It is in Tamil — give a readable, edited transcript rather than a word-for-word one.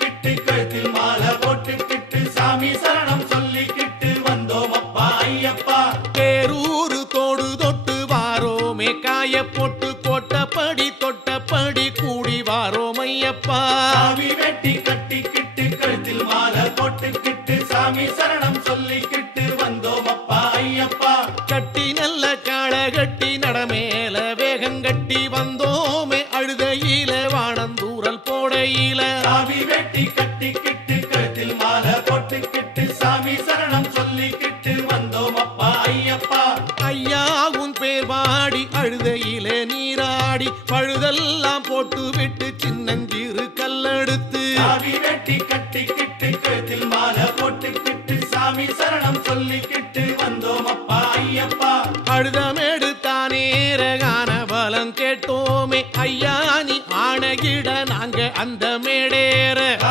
கிட்டு கழுத்தில் மாலை போட்டுக்கிட்டு சாமி சரணம் சொல்லிக்கிட்டு வந்தோம் அப்பா ஐயப்பா. பேரூரு தோடு தொட்டு வாரோமே காய போட்டு கோட்டப்படி தொட்டப்படி கூடி வாரோம் ஐயப்பா. சாமி வெட்டி கட்டிக்கிட்டு கழுத்தில் மாலை போட்டுக்கிட்டு சாமி சரணம் சொல்லிக்கிட்டு வந்தோம் அப்பா ஐயப்பா. கட்டி நல்ல காள கட்டி நடமேல வேகங்கட்டி வந்தோமே அழுதையில வானந்தூரல் போடையில. சாமி வெட்டி கட்டிக்கிட்டு கழுத்தில் மாலை போட்டுக்கிட்டு சாமி சரணம் சொல்லிக்கிட்டு வந்தோம் அப்பா ஐயப்பா. ஐயா உன் பேர் பாடி அழுதையில நீராடி பழுதெல்லாம் போட்டு விட்டு சின்னஞ்சிறு கல்லெடுத்து. சாமி வெட்டி கட்டிக்கிட்டு கழுத்தில் மாலை போட்டுக்கிட்டு சாமி சரணம் சொல்லிக்கிட்டு வந்தோம் அப்பா ஐயப்பா. அழுத